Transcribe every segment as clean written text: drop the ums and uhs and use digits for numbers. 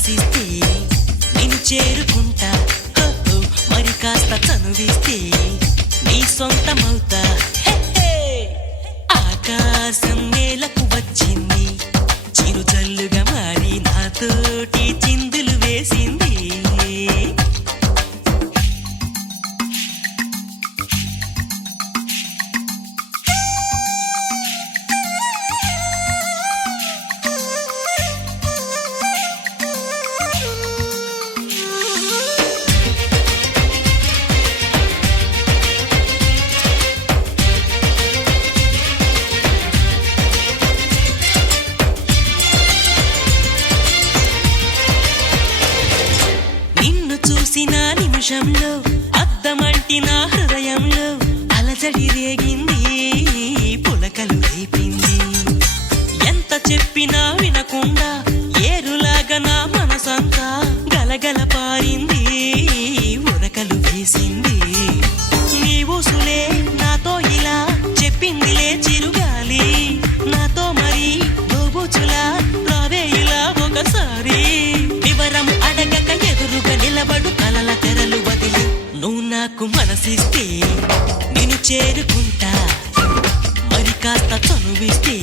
మనసిస్తే నిన్ను చేరుకుంటా మరి కాస్త చనువిస్తే నీ సొంతమవుతా ఆకాశం నేలకు వచ్చింది చిరుజల్లుగా మారి నాతోటి చిందులు వేసింది నిమిషంలో అద్దమంటి నా హృదయంలో అలజడి రేగింది పులకలు రేపింది ఎంత చెప్పినా వినకుండా ఏరులాగా నా మనసంతా గలగల పారింది ఉరకలు వేసింది నీ ఊసులే నాతో ఇలా చెప్పిందిలే చిరుగాలి నాతో మరి దోబుచులా రావే ఇలా ఒకసారి వివరం అడగక ఎదురుగా నిలబడు కలల తెరలు వదిలి నువ్వు నాకు మనసిస్తే నేను చేరుకుంటా మరి కాస్త చనువిస్తే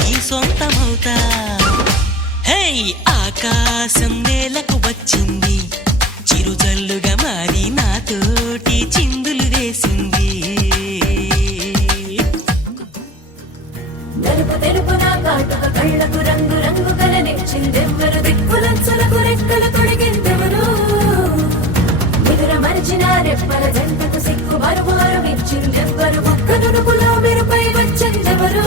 నీ సొంతమవుతా హే ఆకాశం నేలకు వచ్చింది చిరుజల్లుగా మారి నాతోటి చిందులు వేసింది తెలుపు తెలుపు నా కాటుక కళ్ళకు రంగు రంగు కలనిచ్చిందెవ్వరు దిక్కులంచులకు రెక్కలు తొడిగిందెవరు నిదుర మరిచిన రెప్పల జంటకు సిక్కు మరుమారు ఇచ్చిందెవ్వరు ఒక్క నునుపులో మెరుపై వచ్చిందెవరు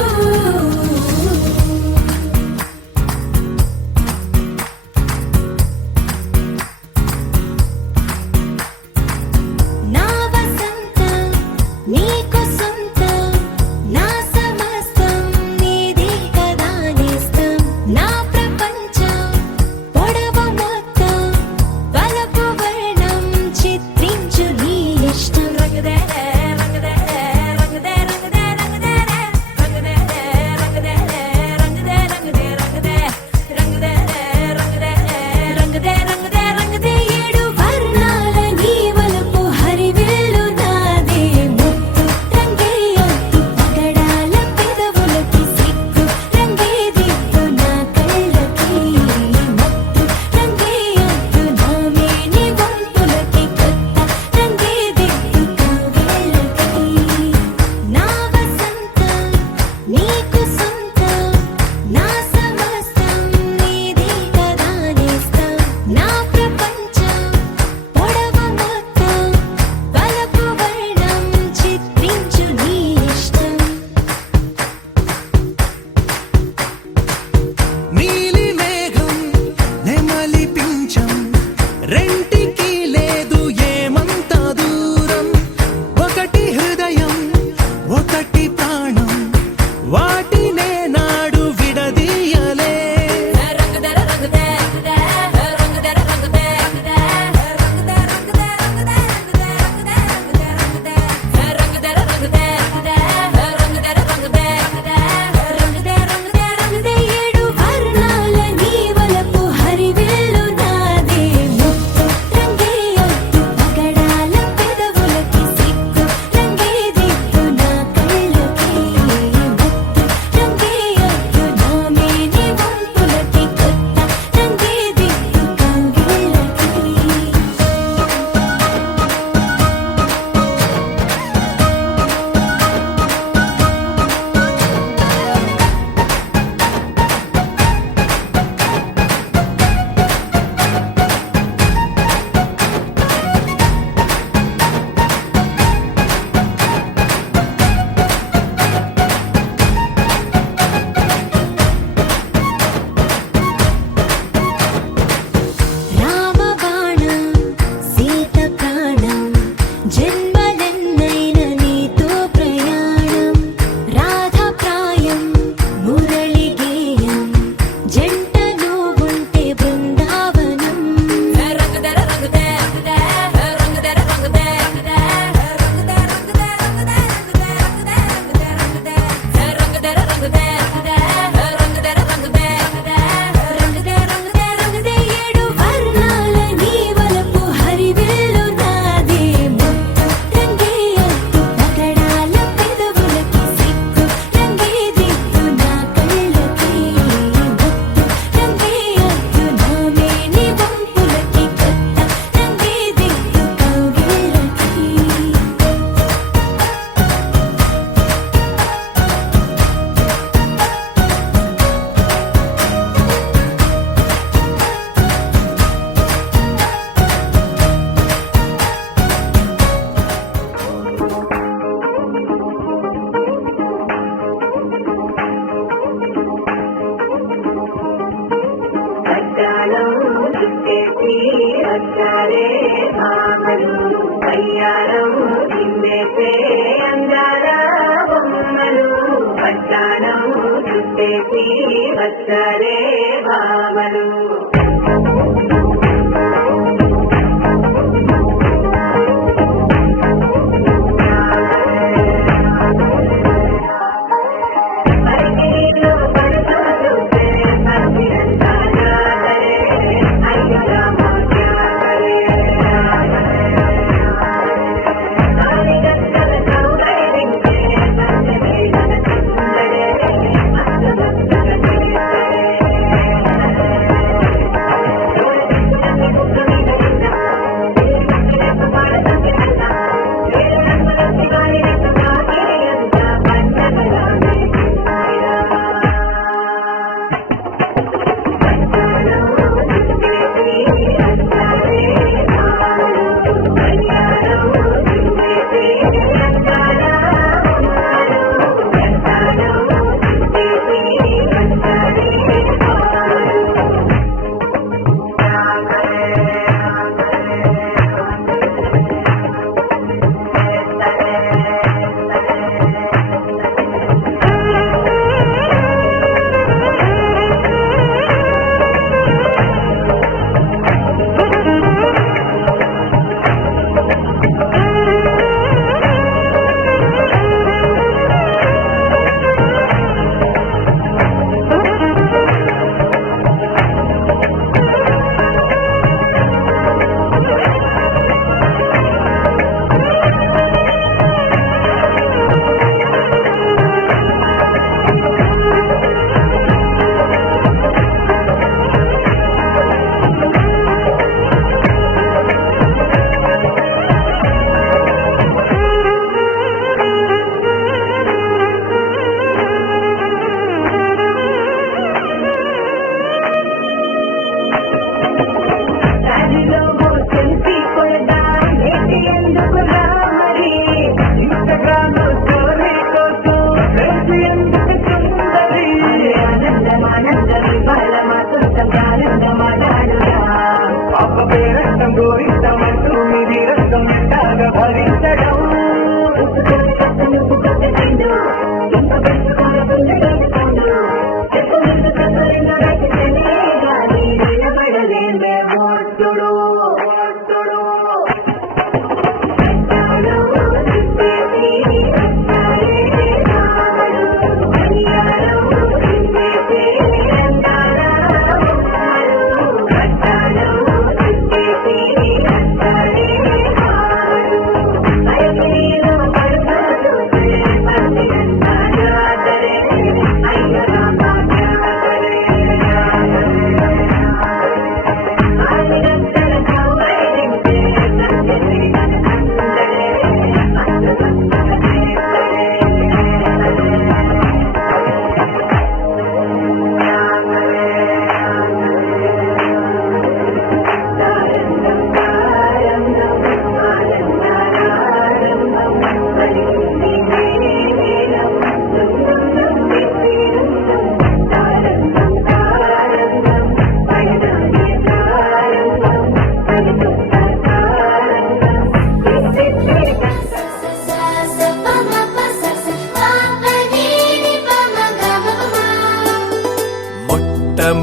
వచ్చారే భామలు కయ్యారం కిందేసే అందాల బొమ్మలు పట్టాణం చుట్టేసి వచ్చారే భామలు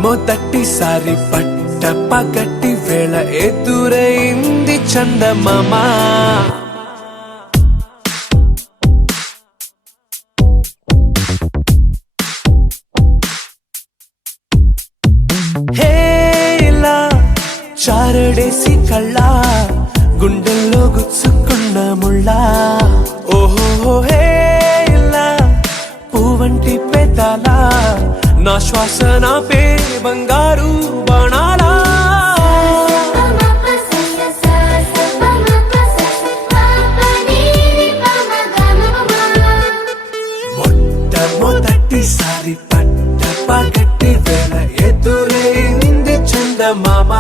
మొదటిసారి పట్ట పగటి వేళ ఎదురైంది చందమామ హేలా చారడేసి కళ్ళ గుండెల్లో గుచ్చుకున్న ముళ్ళ ఓహో హేలా పూవంటి పెదాల నా శ్వాస నా పే బంగారు బాణాలా మొట్టమొదటిసారి పట్ట పగటి వేళ ఎదురైంది చందమామ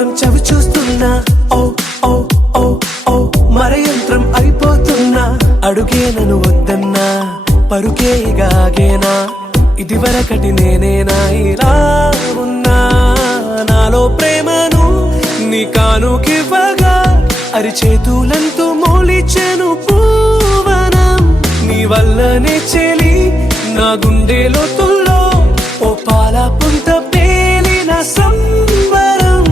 మాత్రం చవి చూస్తున్నా ఓ ఓ ఓ ఓ మరయంత్రం అయిపోతున్నా అడుగే నన్ను వద్దన్నా పరుకే గాగేనా ఇదివరకటి నేనేనా ఇలా ఉన్నా నాలో ప్రేమను నీ కానుకివ్వగా అరిచేతులంతో మోలిచెను పూవనం నీ వల్లనే చెలి నా గుండె లోతుల్లో ఓ పాల పుంత పేలిన సంబరం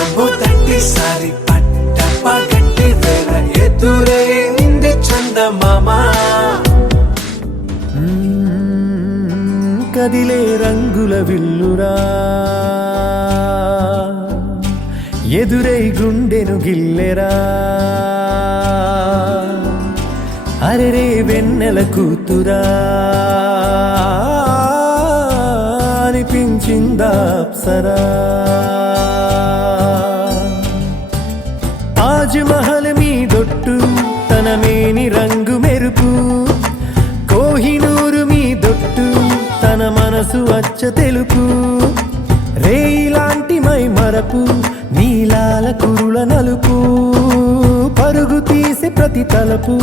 మొట్టమొదటిసారి పట్ట పగటి వేళ ఎదురైంది చందమామ కదిలే రంగుల విల్లురా ఎదురై గుండెను గిల్లెరా అరెరే వెన్నెల కూతురా అనిపించిందా అప్సరా తాజ్ మహల్ మీ దొట్టు తన మేని రంగు మెరుపు కోహినూరు మీ దొట్టు తన మనసు అచ్చ తెలుపు రేయిలాంటి మై మరపు నీలాల కురుల నలుపు పరుగు తీసే ప్రతి తలపు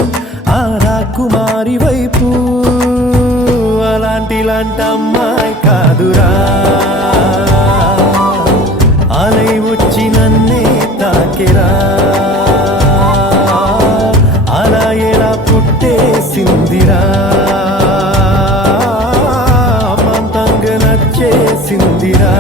ఆ రాకుమారి వైపు అలాంటి అమ్మాయి కాదురా అలై వచ్చి నన్నే తాకెరా అలా ఎలా పుట్టేసిందిరా మంతంగా నచ్చేసిందిరా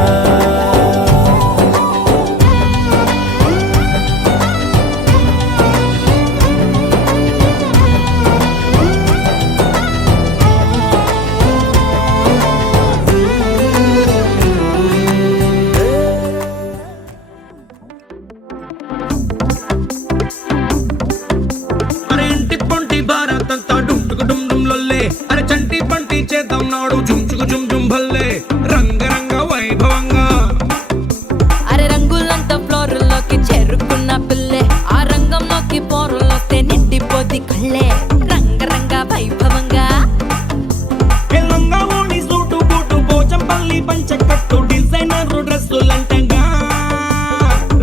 అరే ఇంటి పొంటి భారతంతా డుమ్టుకు డుమ్ డుమ్ లొల్లే అరే చంటి పంటి చేద్దాం నాడు జుంచుకు జుమ్ జుమ్ భల్లే రంగరంగ వైభవంగా అరే రంగులంతా ఫ్లోర్లోకి చేరుకున్న పిల్లే ఆ రంగంలోకి పోరులోస్తే నిండిపోద్ది కళ్ళే రంగరంగ వైభవంగా లంగా ఓణి సూటు బూటు పోచంపల్లి పంచకట్టు డిజైనర్ డ్రెస్సులంటంగా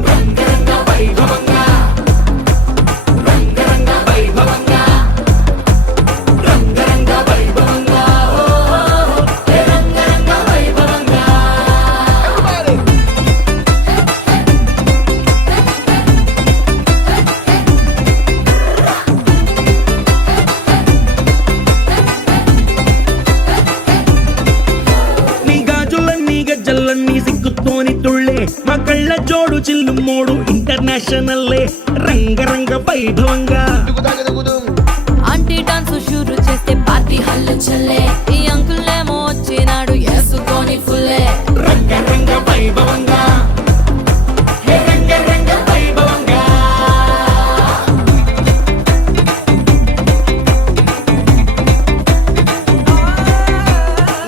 రంగరంగ వైభవంగా రంగరంగ వైభవంగా రంగరంగ వైభవంగా రంగరంగ వైభవంగా నీ గాజులన్నీ గజ్జలన్నీ సిగ్గుతోని తుళ్ళే మా కళ్ళ జోడు చిల్లు మోడు ఇంటర్నేషనల్లే రంగరంగ వైభవంగా ఆంటీ డాన్స్ షూరు చేస్తే పార్టీ హల్లు చల్లే ఈ అంకుల్ ఏమో వచ్చినాడు వేసుకొని ఫుల్లే రంగరంగ వైభవంగా హే రంగరంగ వైభవంగా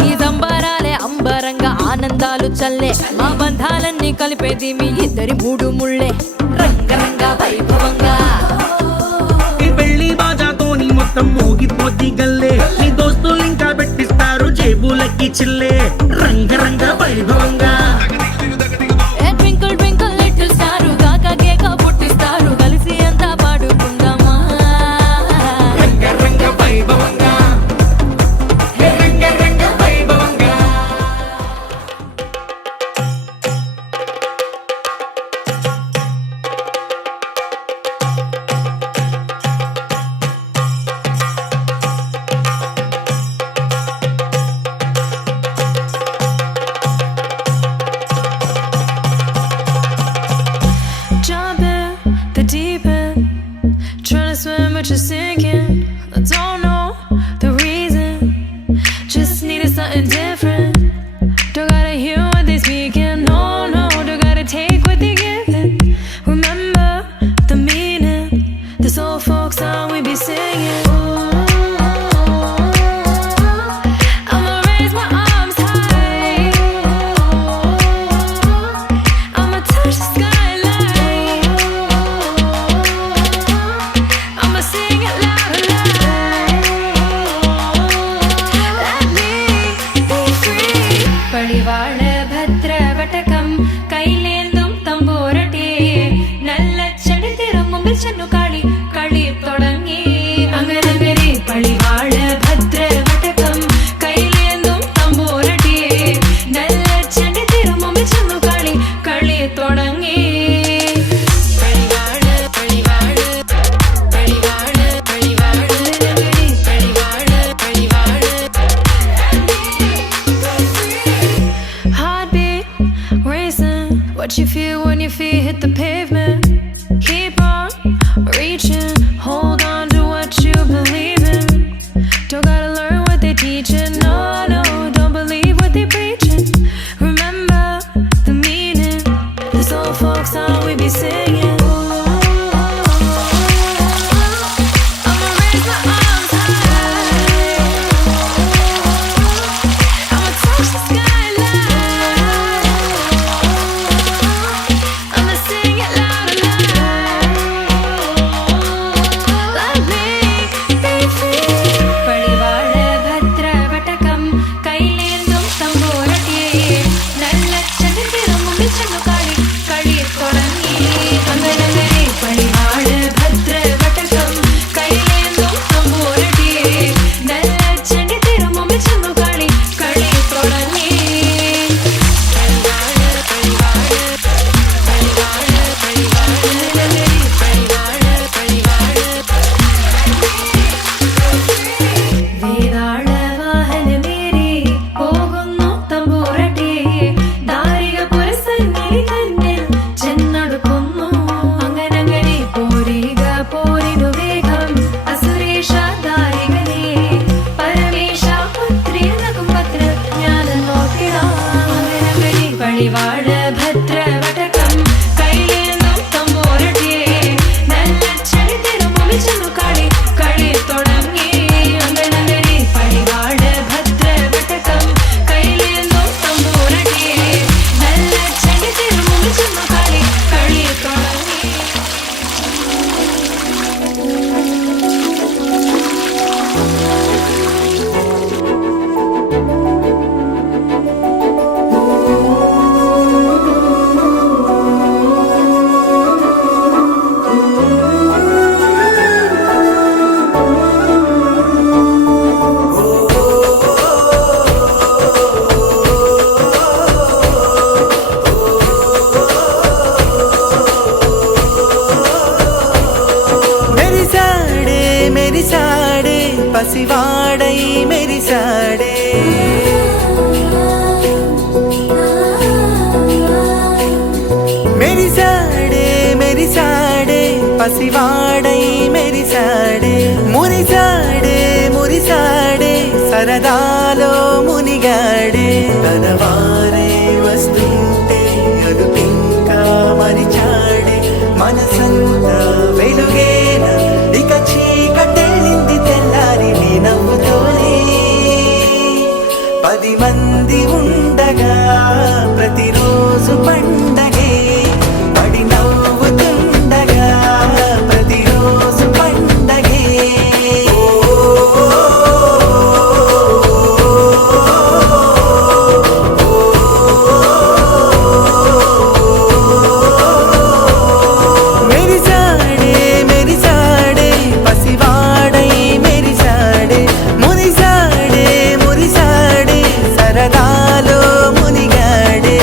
ఈ సంబరాలే అంబరంగా ఆనందాలు చల్లే మా బంధాలన్నీ కలిపేది మీ ఇద్దరి మూడు ముళ్ళే రంగరంగ వైభవంగా ఈ పెళ్లి బాజాతోని మొత్తం మోగిపోద్ది గల్లే నీ దోస్తులు ఇంకా పెట్టిస్తారు జేబులకి చిల్లే రంగరంగ వైభవంగా ఏ ట్వింకిల్ ట్వింకిల్ లిటిల్ స్టార్ గాక గేక పుట్టిస్తారు కలిసి అంతా పాడుకుందామా రంగరంగ వైభవంగా హే రంగరంగ వైభవంగా పసివాడై మెరిసాడే. మెరిసాడే మెరిసాడే పసివాడై మెరిసాడే. మురిసాడే మురిసాడే సరదాలో మునిగాడే. తన వారే వస్తుంటే అదుపింకా మరిచాడే. మనసంతా వెలుగేన ఇక చీకటెళ్ళింది తెల్లారి నీ నవ్వుతోనే. 10 మంది ఉండగా ప్రతిరోజు పండగే. పడి నవ్వుతుండగా ప్రతిరోజు పండగే. మెరిసాడే మెరిసాడే పసివాడై మెరిసాడే. మురిసాడే మురిసాడే సరదాలో మునిగాడే.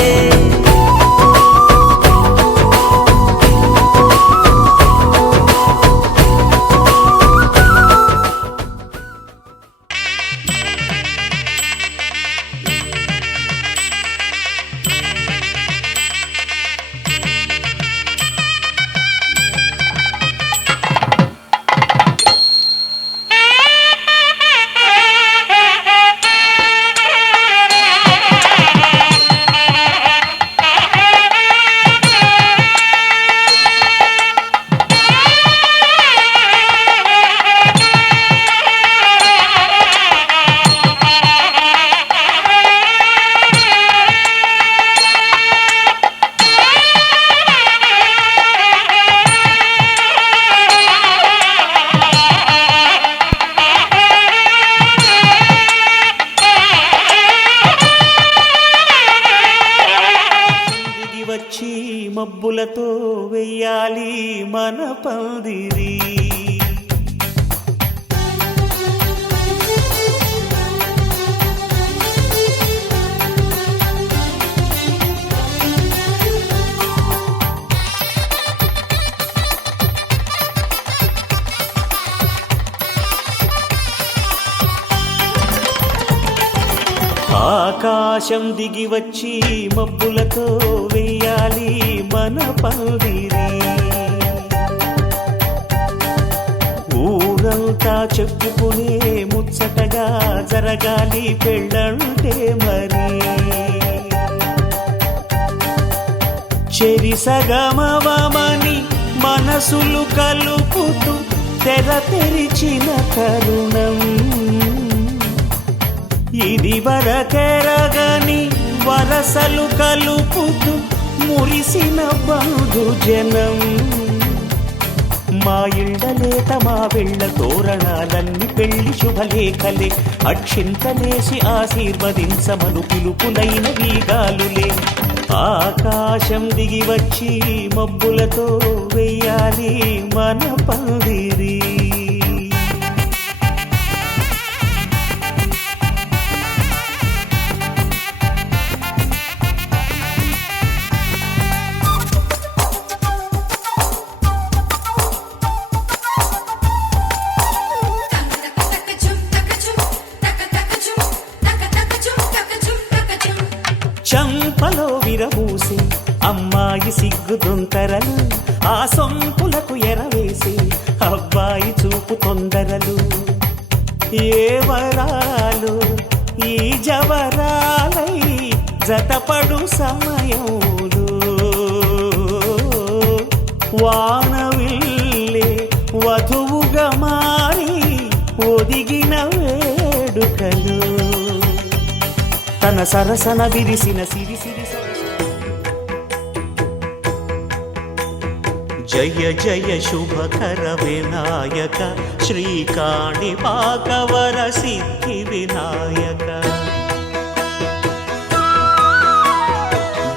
దిగి వచ్చి మబ్బులతో వెయ్యాలి మన పందిరి. ఆకాశం దిగి వచ్చి మబ్బులతో వెయ్యాలి మన పందిరి. ఊరంతా చెప్పుకునే ముచ్చటగా జరగాలి పెళ్ళంటే మరి. చెరిసగమవమని మనసులు కలుపుతూ తెర తెరిచిన తరుణం. ఇది వరకెరగని వరసలు కలుపుతూ మురిసిన బంధుజనం. మా ఇళ్ళలేత మా వెళ్ళ తోరణాలన్నీ పెళ్లి శుభలేఖలే. అక్షింతలేసి ఆశీర్వదించమను పిలుపులైన వీగాలులే. ఆకాశం దిగి వచ్చి మబ్బులతో వెయ్యాలి మన పందిరి. చంపలో విరబూసి అమ్మాయి సిగ్గుదొంతరలు. ఆ సొంపులకు ఎరవేసి అబ్బాయి చూపు తొందరలు. ఏ వరాలు ఈ జవరాలై జతపడు సమయంలో. వానవిల్లే వధువుగా మారి ఒదిగిన వేడుకలు. తన సరసన విరిసిన సిరిసిరి. జయ జయ శుభకర వినాయక శ్రీకాణిపాకవర సిద్ధి వినాయక.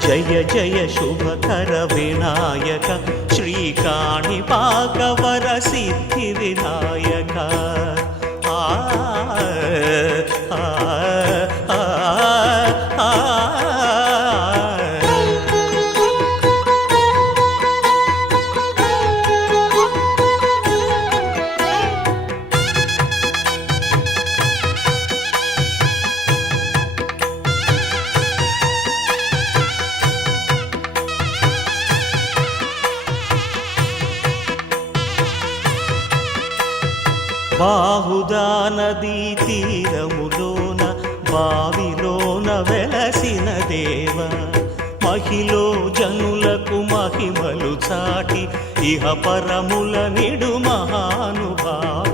జయ జయ శుభకర వినాయక శ్రీకాణిపాకవర సిద్ధి వినాయక. ఆ బాహుదా నదీ తీరములోన బావిలోన వెలసిన దేవ మహిలో జనులకు మహిమలు చాటి ఇహ పరముల నిడు మహానుభావ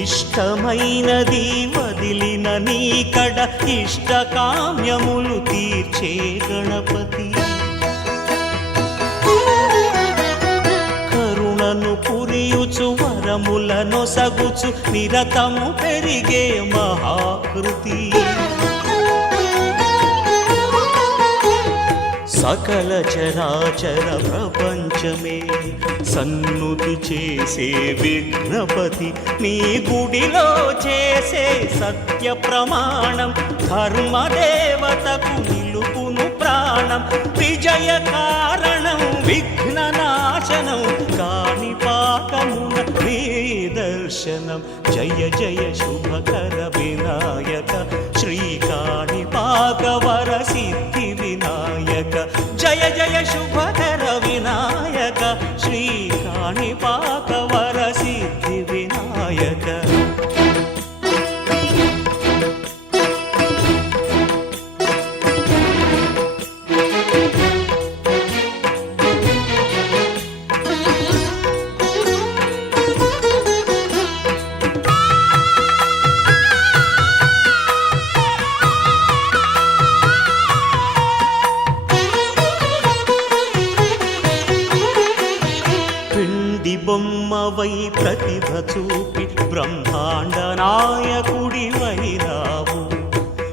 ఇష్టమైనది వదిలిన నీకడ ఇష్టకామ్యములు తీర్చే గణపతి కరుణను పురియుచు వరములను సగుచు నిరతము పెరిగే మహాకృతి సకల చరాచర ప్రపంచమే సన్నుతి చేసే విఘ్నపతి నీ గుడిలో చేసే సత్య ప్రమాణం ధర్మదేవతకు నిలుపును ప్రాణం విజయ కారణం విఘ్న నాశనం కాణిపాకమున నీ దర్శనం జయ జయ శుభకర వినాయక శ్రీ కాణిపాక వర సిద్ధి వినాయక జయ జయ శుభకర వినాయక శ్రీ కాణిపాక వర సిద్ధి వినాయక బొమ్మవై ప్రతిభ చూపి బ్రహ్మాండ నాయకుడివైనావు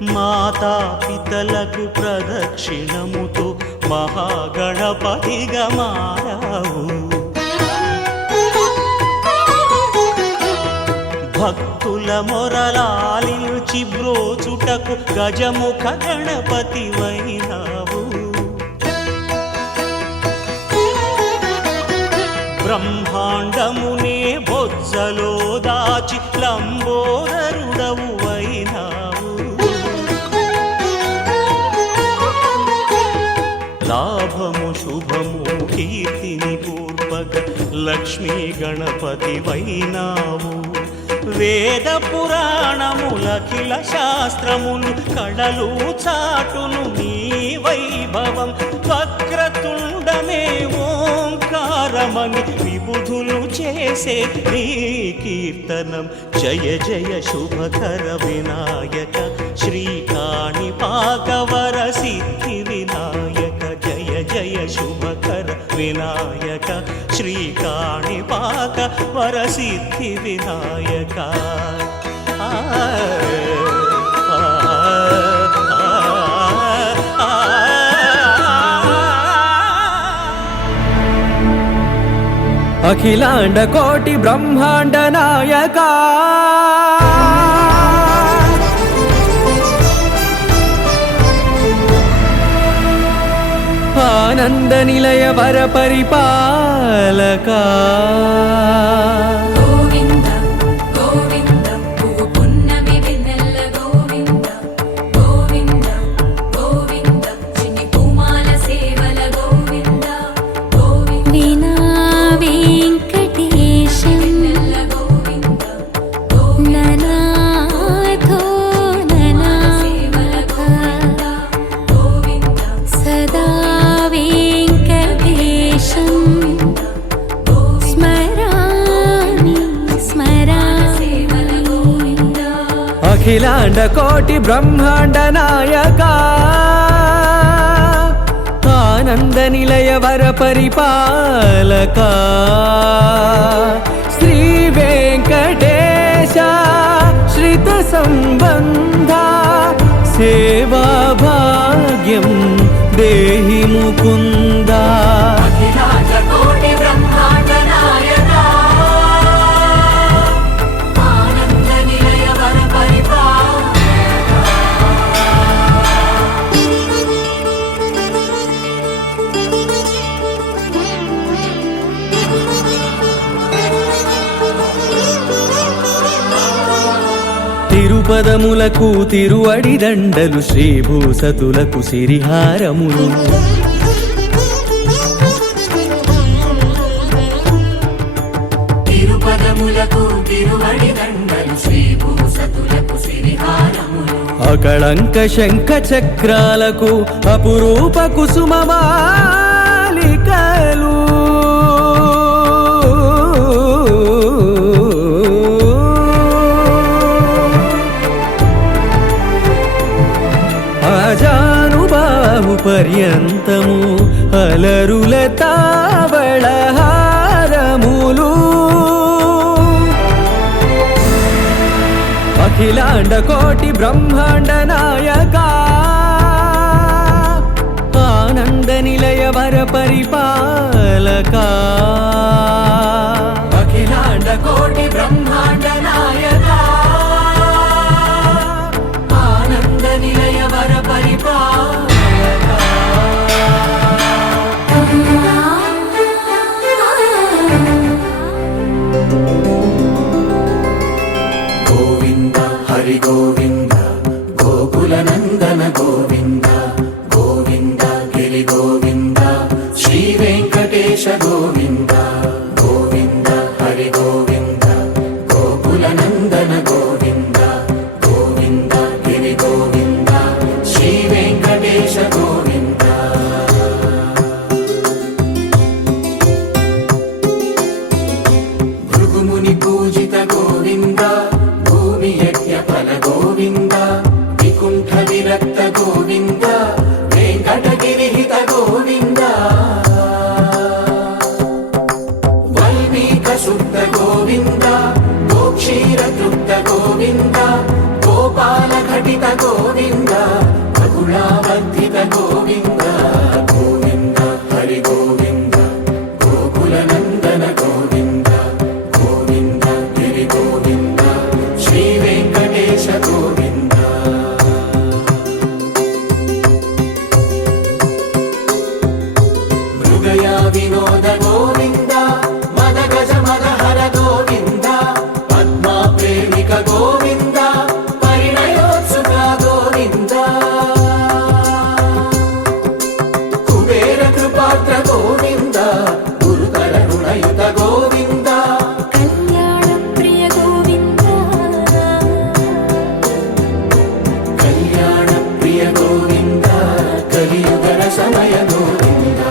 మాతా పితలకు ప్రదక్షిణముతో మహాగణపతిగా మారావు భక్తుల మొరలాలించి బ్రోచుటకు గజముఖ గణపతివైనావు బ్రహ్మాండమునే బొజ్జలో దాచి లంబోదరుడవు అయినావు లాభము శుభము కీర్తిని పూర్వక లక్ష్మీ గణపతి వైనావు వేద పురాణములఖిల శాస్త్రములు కళలు చాటును నీ వైభవం వక్రతుండమే ఓంకారమని విబుధులు చేసే నీ కీర్తనం జయ జయ శుభకర వినాయక శ్రీ కాణిపాక వర సిద్ధి వినాయక జయ జయ శుభకర వినాయక శ్రీ కాణిపాక వర సిద్ధి వినాయక అఖిలాండ కోటి బ్రహ్మాండ నాయక ఆనంద నిలయ వర పరిపాలక గోవింద గోవింద పువ్వు పున్నమి వెన్నెల గోవింద గోవింద గోవింద చిన్ని పూమాల సేవల గోవింద గోవింద వినా వెంకటేశం వెన్నెల గోవింద గోవింద ననాథో సేవల గోవింద గోవింద సదా వెంకటేశం స్మరామి సేవల గోవింద అఖిలాండ కోటి బ్రహ్మాండ నాయక ఆనంద నిలయ వర పరిపాలక శ్రీ వెంకటేశ శ్రిత సంబంధ సేవా భాగ్యం దేహి ముకుంద అఖిలాండ కోటి బ్రహ్మాండ నాయక ఆనంద నిలయ వర తిరుపదములకు తిరువడి దండలు శ్రీభూసతులకు సిరిహారములు అకళంక శంఖ చక్రాలకు అపురూప కుసుమమాలికలు ఆజానుబాహు పర్యంతము అలరుల తావళహారములు అఖిలాండ కోటి బ్రహ్మాండ నాయక ఆనంద నిలయ వర పరిపాలక అఖిలాండ కోటి బ్రహ్మాండ నాయక ఆనంద నిలయ వర పరిపాలక గోవింద హరి గోవింద గోకుల నందన గోవింద గోవింద గిరి గోవింద శ్రీ వెంకటేశ గోవింద గోవింద హరి గోవింద గోకుల నందన గోవింద గోవింద గిరి గోవింద శ్రీ వెంకటేశ గోవింద భృగుముని పూజిత గోవింద భూమి యజ్ఞ ఫల గోవింద వికుంఠ విరక్త గోవింద వెంకటగిరిహిత గోవింద వల్మీక శుద్ధ గోవింద గోక్షీర తృప్త గోవింద గోపాల ఘటిత గోవింద బహుళావర్ధిత గోవింద గోవింద హరి గోవింద గోకుల నందన గోవింద గోవింద గిరి గోవింద శ్రీ వెంకటేశ గోవింద మృగయా వినోద గోవింద మద గజ మద హర గోవింద పద్మా ప్రేమిక గోవింద పరిణయోత్సుక గోవింద కుబేర కృపాత్ర గోవింద గురుతర రుణయుత గోవింద కళ్యాణ ప్రియ గోవింద కళ్యాణ ప్రియ గోవింద కలియుగర సమయ గోవింద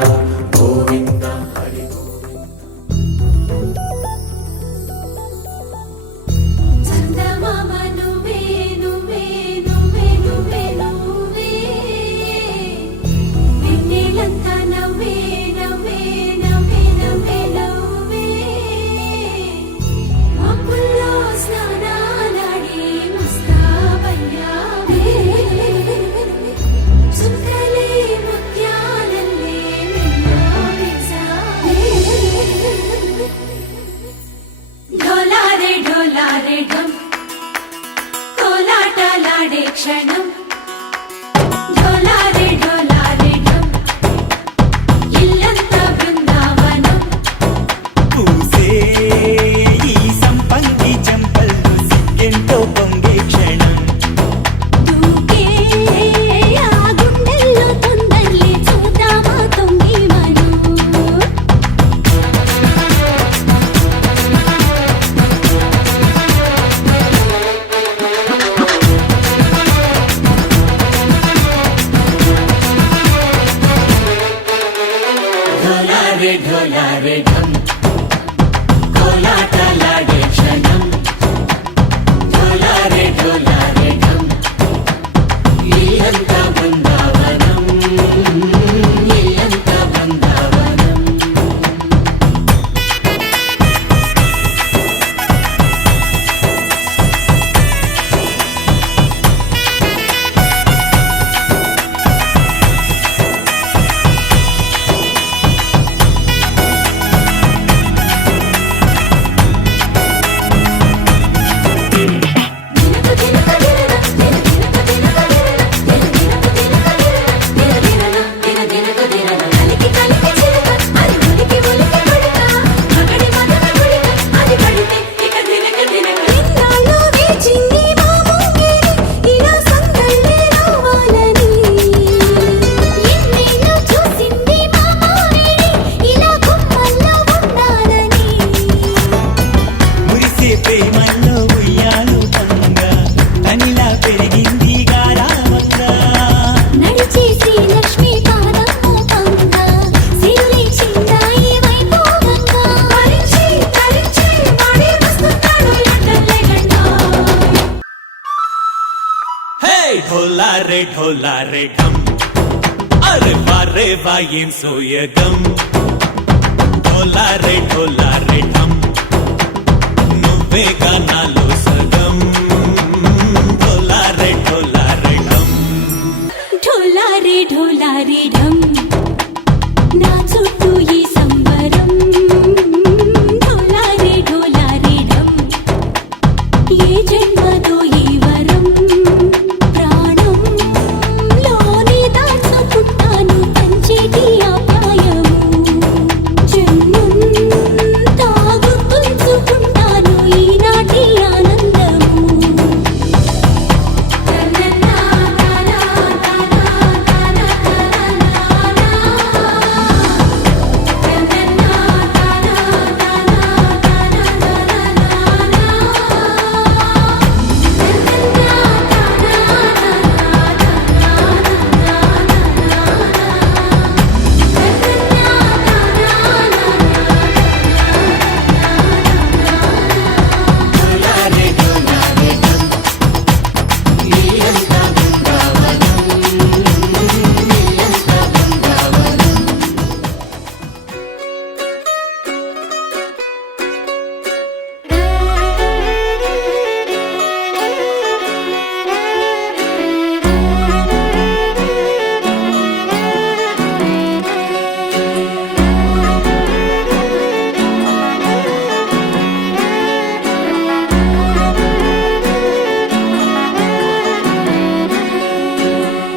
గోవింద హరి చందమామ నువ్వే నువ్వే నువ్వే నువ్వే నువ్వే వెన్నెలంతా నవ్వే నవ్వే నవ్వే నవ్వే నవ్వే మబ్బుల్లో స్నానాలాడి ముస్తాబయ్యావే చుక్కలే ముత్యాలల్లే మెన్నావేశావే ఢోలారే ఢోలారే ఢమ్ కోలాటలాడే క్షణం ఢోలారే ఢోలారే ఢమ్ ఇల్లంతా బృందావనం పూసే ఈ సంపంగి చెంపల్లో సిగ్గెంతో పొంగే క్షణం దూకే ఆ గుండెల్లో తొందరలే చూద్దామా తొంగి మనం ఢోలారే ఢోలారే ఢమ్ కోలాటలాడే క్షణం ఢోలారే ఢోలారే ఢమ్ ఇల్లంతా బృందావనం ఇల్లంతా బృందావనం దినకు దినకు ढोला रे ढम अरे वारे वायें सोयगम ढोला रे ढम నువ్వే గానాలో సగం ढोला रे ढम ढोला रे ढम నా చుట్టూ ఈ సంబరం ढोला रे ढम ఏ జన్మదో ఈ వరం ప్రాణం లోని దాచుకుంటాను పంచేటి ఆప్యాయము జన్మంతా గుర్తుంచుకుంటాను ఈనాటి ఆనందము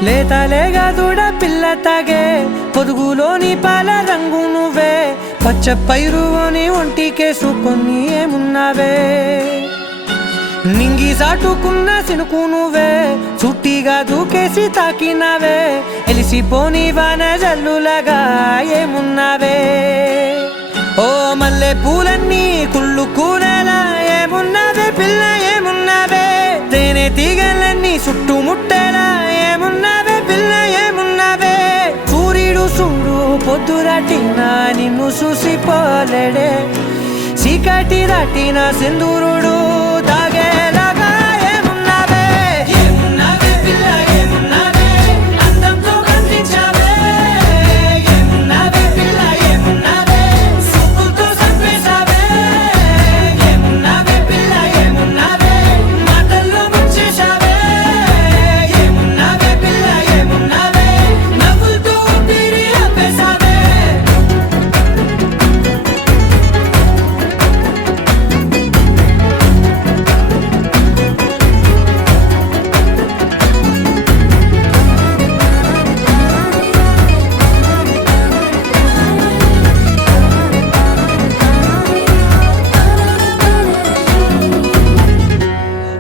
లేతలేగా దూడ పిల్ల తాగే పొదుగులోని పాల రంగు నువ్వే పచ్చ పైరుని ఒంటికేసుకొని ఏమున్నావే నింగి సాటుకున్న సినుకు నువ్వే చుట్టిగా దూకేసి తాకినావే ఎలిసిపోని వాన జల్లులాగా ఏమున్నావే ఓ మల్లె పూలన్నీ కుళ్ళు కూరలా ఏమున్నావే పిల్ల ఏమున్నావే తేనె తీగలన్నీ చుట్టుముట్టేలా ఏమున్నావే పిల్ల ఏమున్నావే సూర్యుడు చూడు పొద్దురాటిన నిన్ను చూసిపోలేడే చీకటి దాటిన సింధూరుడు దాగేలాగా ఏమున్నావే ఏమున్నావే పిల్ల ఏమున్నావే అందంతో కనిపించావే ఏమున్నావే పిల్ల ఏమున్నావే సుక్కుతో చంపేశావే ఏమున్నావే పిల్ల ఏమున్నావే మాటల్లో ముంచేశావే ఏమున్నావే పిల్ల ఏమున్నావే నవ్వులతో ఊపిరి ఆపేశావే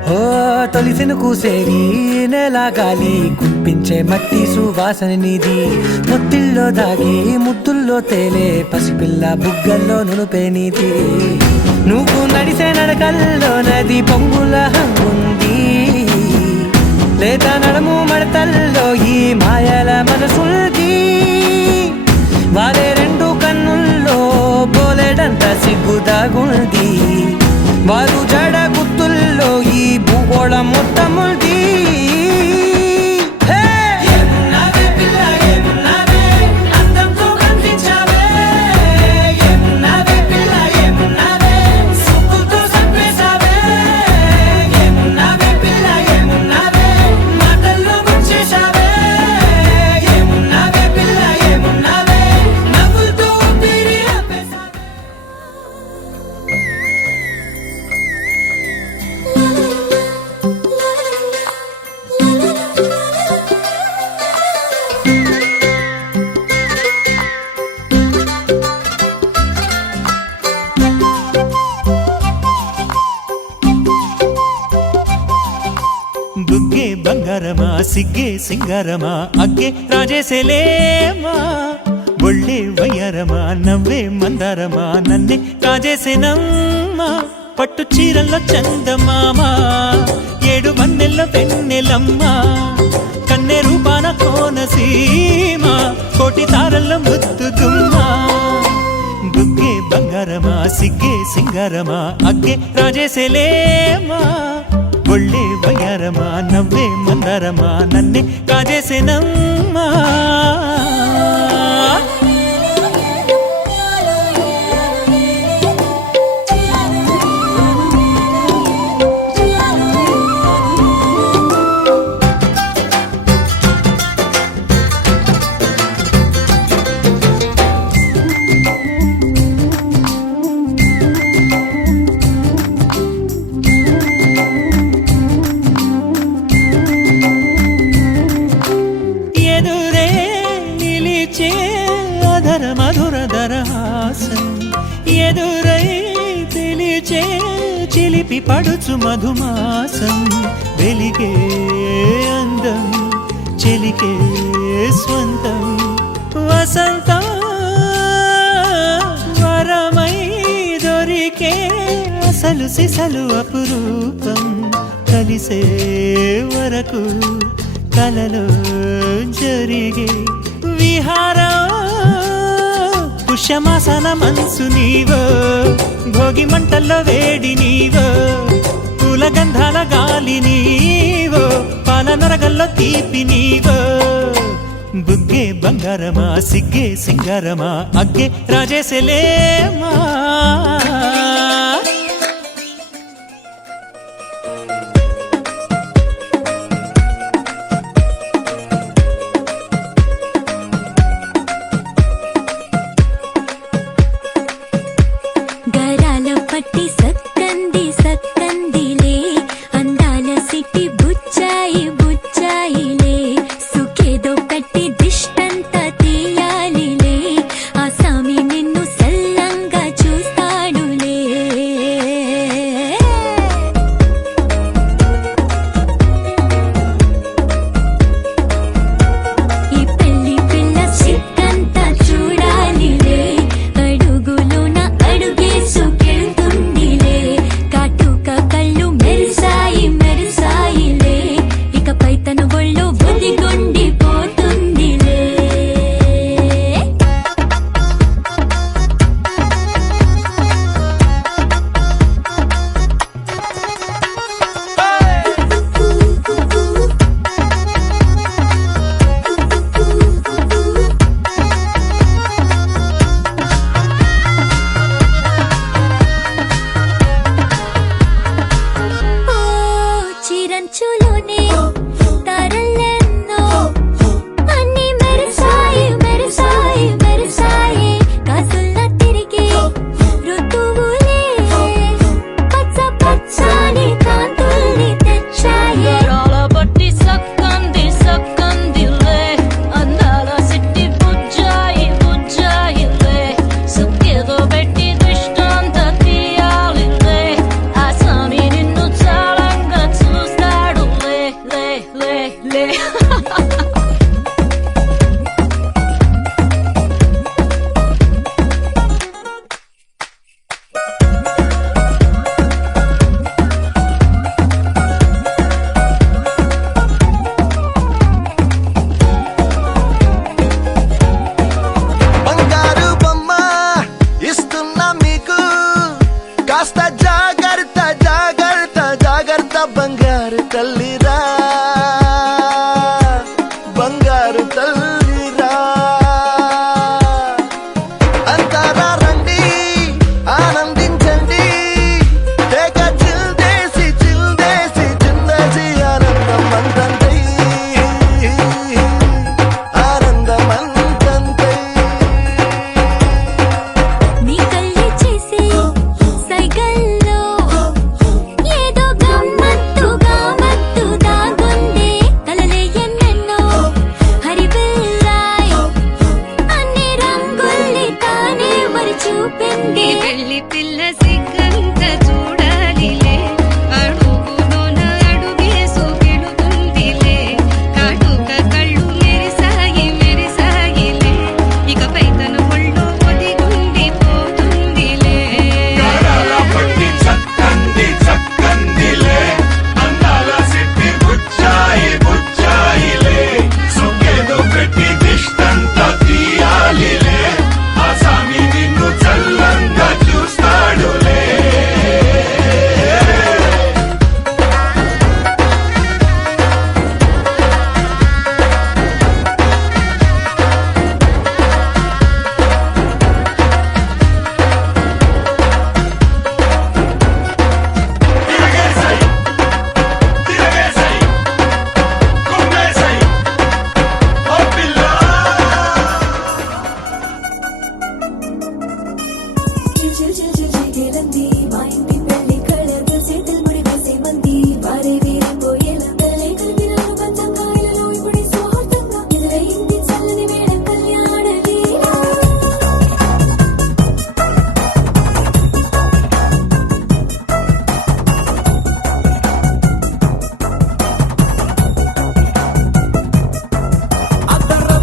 ఓ తొలిసిన కూసేవి నెల గాలి కుప్పించే మట్టి సువాసన నీది ముత్తిల్లో దాగి ముత్తుల్లో తేలే పసిపిల్ల బుగ్గల్లో నునుపే నీది నువ్వు నడిసే నడకల్లో నది పొంగుల హంగుంది లేదా నడుము మడతల్లో ఈ మాయల మనసుంది వారే రెండు కన్నుల్లో పోలేడంత సిగ్గుదాగుంది వారు జడ గుత్తుల్లో ఈ భూగోళం మొత్తముంది ఏమున్నావే పిల్ల ఏమున్నావే అందంతో కనిపించావే ఏమున్నావే పిల్ల ఏమున్నావే సుక్కుతో చంపేశావే ఏమున్నావే పిల్ల ఏమున్నావే మాటల్లో ముంచేశావే ఏమున్నావే పిల్ల ఏమున్నావే నవ్వులతో ఊపిరి ఆపేశావే బుగ్గే బంగారమా సిగ్గే సింగారమా అగ్గే రాజేసేలేమా ఒళ్ళే వయ్యారమా నవ్వే మందారమా నన్నే కాజేసేనమ్మా పట్టు చీరల్లో చందమామా ఏడు వన్నెల్లో వెన్నెలమ్మా కన్నె రూపాన కోనసీమ కోటి తారల్లో ముద్దుగుమ్మా బుగ్గే బంగారమా సిగ్గే సింగారమా అగ్గే రాజేసేలేమా ఒళ్ళే వయ్యారమా నవ్వే మందారమా నన్నే కాజేసేనమ్మా ఎదురే నిలిచే అధర మధుర దరహాసం ఎదురై పిలిచే చిలిపి పడుచు మధుమాసం వెలిగే అందం చెలికే స్వంతం వసంతం వరమై దొరికే అసలు సిసలు అపురూపం కలిసే వరకు కలలో జరిగే విహారం పుష్యమాసన మనసు నీవో భోగి మంటల్లో వేడి నీవో పూల గంధాల గాలి నీవో పాల నరగల్లో తీపి నీవో బుగ్గే బంగారమా సిగ్గే సింగారమా అగ్గే రాజేసెలేమా గరాల పట్టి సక్కంది సక్కందిలే అందాల సిట్టి బుచ్చాయి బుచ్చాయిలే సుఖేదో కట్టి దిష్టంతా తీయాలిలే ఆ సామి నిన్ను సల్లంగా చూస్తాడులే చిల్ చిల్ చిల్ చిల్ చిగేలంది మా ఇంటి పెళ్లి కళగా సేతల్ ముడి వేసే మంది వారే వీరే పోయేలా తలే కలిపిన బంధంగా ఇలలో ఇప్పుడే స్వార్థంగా ఎదురైంది చల్లని వేళ కళ్యాణ లీల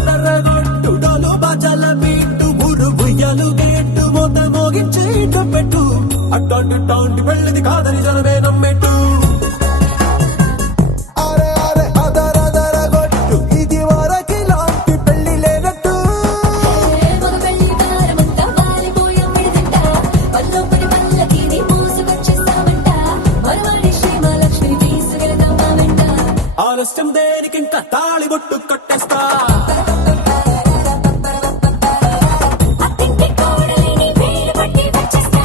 అద్దరద్దరగొట్టుడోలు బాజాల బీటు ఊరు ఉయ్యాలు గేట్టు మోత మోగించి పెట్టు అట్టాంటి టాంటి పెళ్ళిది కాదని జనమే నమ్మెట్టు అరే అరే అదరదరగొట్టు ఇది వరకి లాంటి పెళ్లి లేనట్టు మగ పెళ్లి వారమంతా వాలిపోయప్పుడిదంట పల్లోపడి పల్లకిని మోసుకొచ్చేస్తామంట మరవాడి శ్రీమహాలక్ష్మిని తీసుకెళ్దాం మా వెంట ఆలస్యం దేనికింకా తాళిబొట్టు కట్టేస్తా అత్తింటి కోడలిని వేలు పట్టి వచ్చేస్తా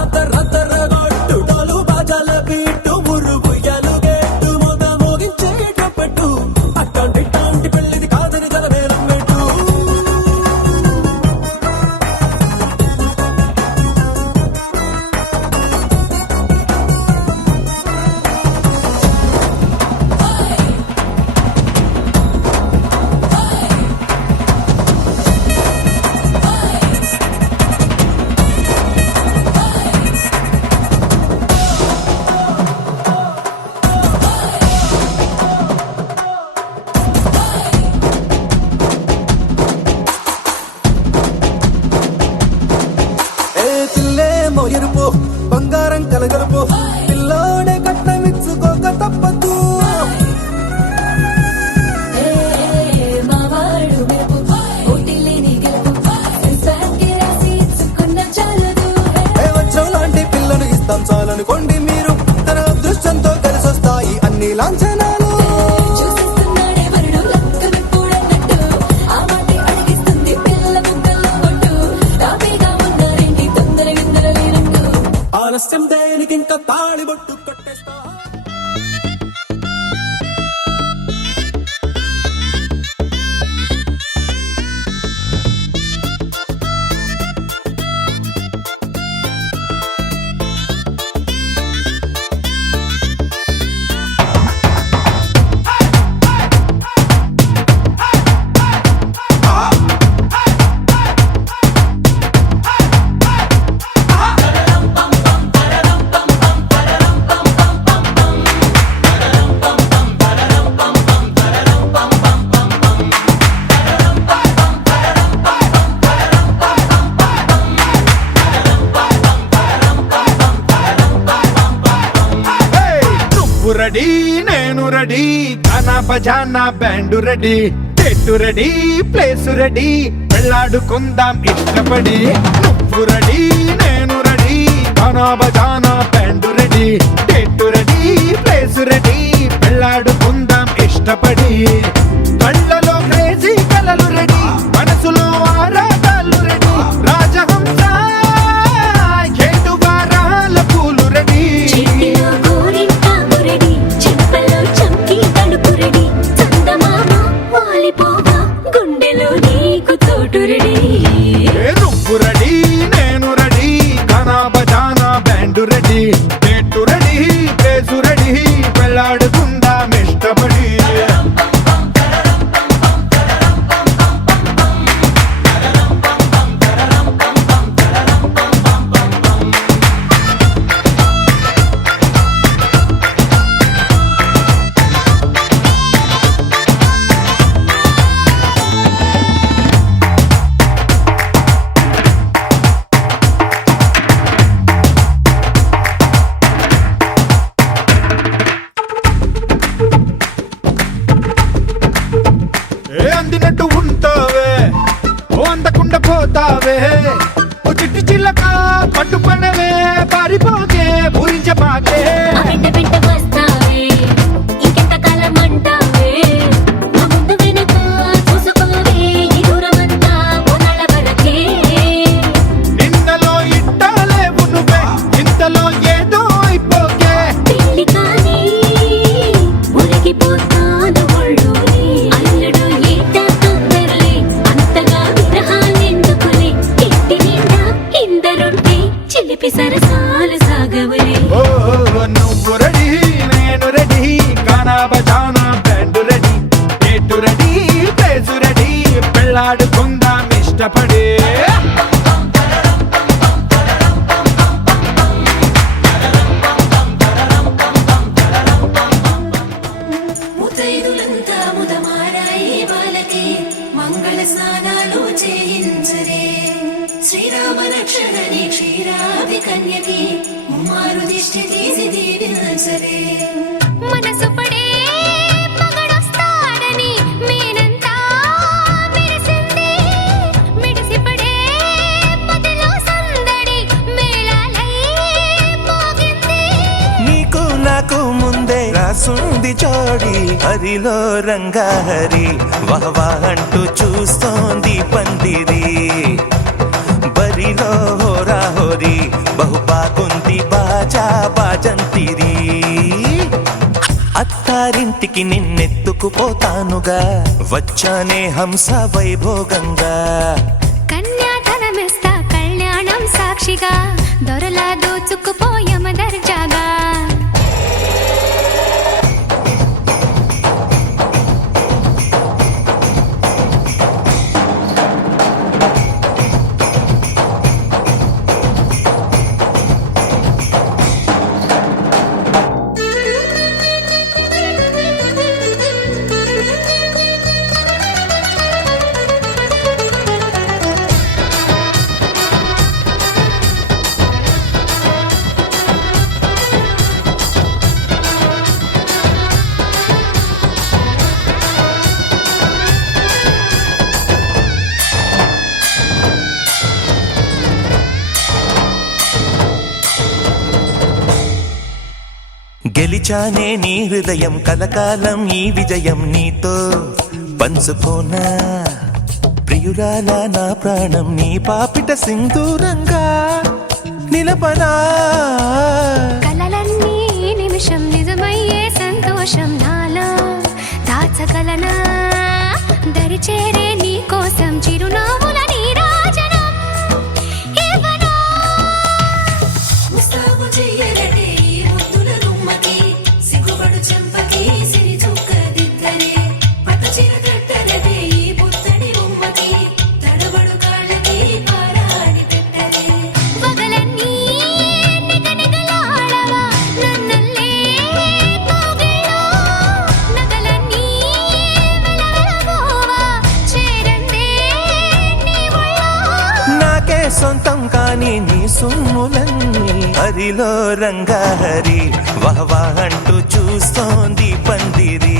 అద్దరద్దరగొట్టుడోలు బాజాల బీటు ఊరు ఉయ్యాలు గేట్టు మోత మోగించి పెట్టు అట్టాంటి టాంటి పెళ్ళిది కాదని జనమే నమ్మెట్టు ఏ పిల్లేమో ఎరుపు బంగారం కలగలుపు పిల్లోడే కట్టమిచ్చుకోక తప్పదు మావాడు మెరుపు ఓటిల్లేని గెలుపు సెన్సార్కి రాసి ఇచ్చుకున్న చాలదు ఏ వచ్చం లాంటి పిల్లను ఇస్తాం చాలనుకోండి మీరు తన అదృష్టంతో కలిసొస్తాయి అన్ని లాంఛనాలు చూసేస్తున్నాడే వరుడు లక్కనప్పుడన్నట్టు ఆ మాటే అడిగిస్తుంది పిల్ల బుగ్గల్లో కొట్టు తాపీగా ఉన్నారేంటి తొందర విందర లేనట్టు ఆలస్యం దేనికింకా తాళిబొట్టు కట్టేస్తా నువ్వు రెడీ నేను రెడీ గానా బజానా బ్యాండ్ రెడీ చెట్టు రెడీ ప్లేస్ రెడీ వెళ్ళాడుకుందాం ఇష్టపడి నువ్వు రెడీ నేను రెడీ గానా బజానా బ్యాండ్ రెడీ చెట్టు రెడీ ప్లేస్ రెడీ వెళ్ళాడుకుందాం ఇష్టపడి కళ్ళలో క్రేజీ కలలు రెడీ మనసులో ఆరాటాలు రెడీ రాజహంస ఏడు వారాల పూలు రెడీ చేతిలో గోరింటాకు రెడీ చెంపలో చంకి తడుపు రెడీ చందమామ వాలిపోగా గుండెలో నీకు తోటు రెడీ నువ్వు రెడీ నేను రెడీ గానా బజానా బ్యాండ్ రెడీ చెట్టు రెడీ ప్లేసు రెడీ వెళ్ళాడుకుందాం ఇష్టపడి అందినట్టు ఉంటావే ఓ అందకుండా పోతావే ఓ చిట్టి చిల్లక పట్టుపడవే పారిపోకే పూరించబాకే ఆ వెంట వెంట వస్తావే ఇంకెంత కాలం అంటావే నా ముందు వెనక చూసుకోవే ఈ దూరమంతా కొనాల వరకే నిన్నలో ఇట్టాలేవు నువ్వే ఇంతలో ఏదో అయిపోకే పెళ్లి కానీ ఉరిగిపోతాను ఒళ్ళోనే అల్లుడు ఏట తొందరలే అంతగా విరహాలెందుకులే ఇష్టపడే ముతైదులంతా ముదమారాయి బాలకి మంగళ స్నానాలు చేయించరే శ్రీరామ రక్షణని క్షీరాభి కన్యకి ముమ్మారు దిష్టి తీసి దీవించరే మనసు పడే మగడొస్తాడని మేనంతా మెరిసింది మిడిసిపడే మదిలో సందడి మేళాలై మోగింది నీకు నాకు ముందే రాసుంది జోడి హరిలో రంగా హరి వహవా అంటూ చూస్తోంది పందిరి బరిలో హోరా హోరి బహు బాగుంది బాజా బాజంతిరి అత్తారింటికి నిన్నెత్తుకుపోతానుగా వచ్చానే హంస వైభోగంగా కన్యాధనమిస్తా కళ్యాణం సాక్షిగా దొరలా దోచుకుపోయమ దర్జాగా గెలిచానే నీ హృదయం కలకాలం ఈ విజయం నీతో పంచుకోనా ప్రియురాలా నా ప్రాణం నీ పాపిట సింధూరంగా నిలపనా కలలన్నీ నిమిషం నిజమయ్యే సంతోషం నాలో దాచగలనా దరిచేరే నీ కోసం చిరునవ్వుల నీరాజనం ఇవ్వనా ముస్తాబు చెయ్యరటే ఈ ముద్దుల గుమ్మకి సిగ్గుపడు చెంపకి సిరి చుక్క దిద్దరే పట్టు చీర కట్టరటే ఈ పుత్తడి గుమ్మకి తడబడు కాళ్ళకి పారాడి పెట్టరే పగలన్నీ నిగనిగలాడవా నన్నల్లే కోగిలో నగలన్నీ వెలవెలబోవా చేరందే నీ ఒళ్ళో నాకే సొంతం కాని నీ సొమ్ములన్నీ హరిలో రంగా హరి వహవా అంటూ చూస్తోంది పందిరి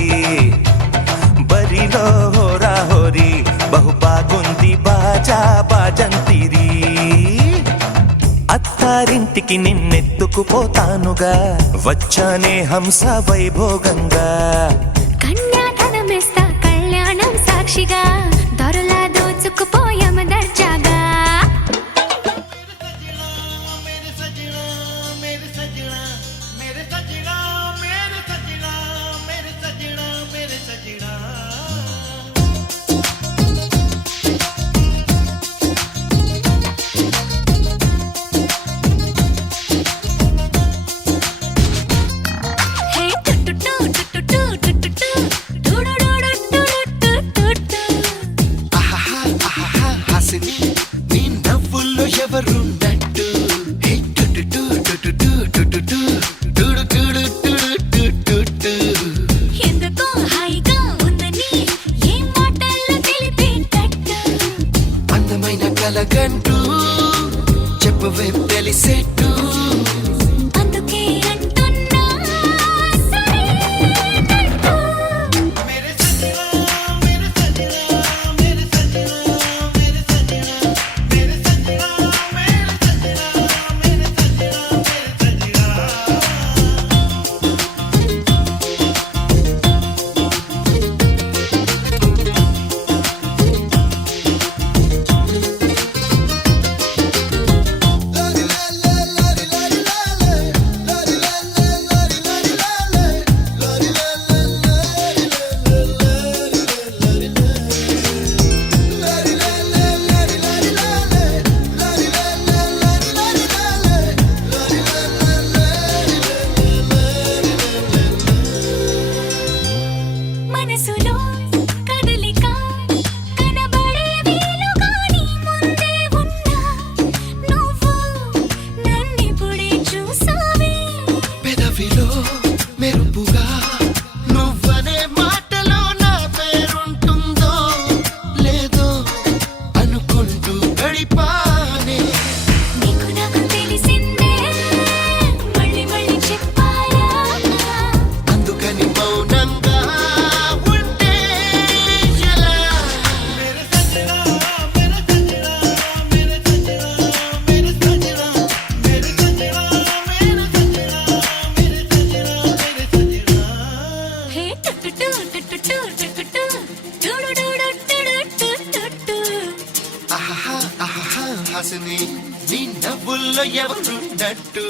బరిలో హోరా హోరి బహు బాగుంది బాజా బాజంతిరి అత్తారింటికి నిన్నెత్తుకుపోతానుగా వచ్చానే హంస వైభోగంగా కన్యాధనమిస్తా కళ్యాణం సాక్షిగా దొరలా దోచుకుపోయమ దర్జాగా హే టుటుటు టుటుటు టుటుటు టుడుడుడుడుడుడుడుడు హాసిని నీ నవ్వుల్లో ఎవరున్నట్టు హే టుటుటు టుటుటు టుటుటు టుడు టుడు టుడు టుటుటు ఎందుకో హాయిగా ఉందని ఏం మాటల్లో తెలిపేటట్టు అందమైన కలగంటూ చెప్పవే తెలిసేట్టు అందుకే అంటున్నా సరేనంటూ. la la la la Hasini నీ నవ్వుల్లో ఎవరున్నట్టు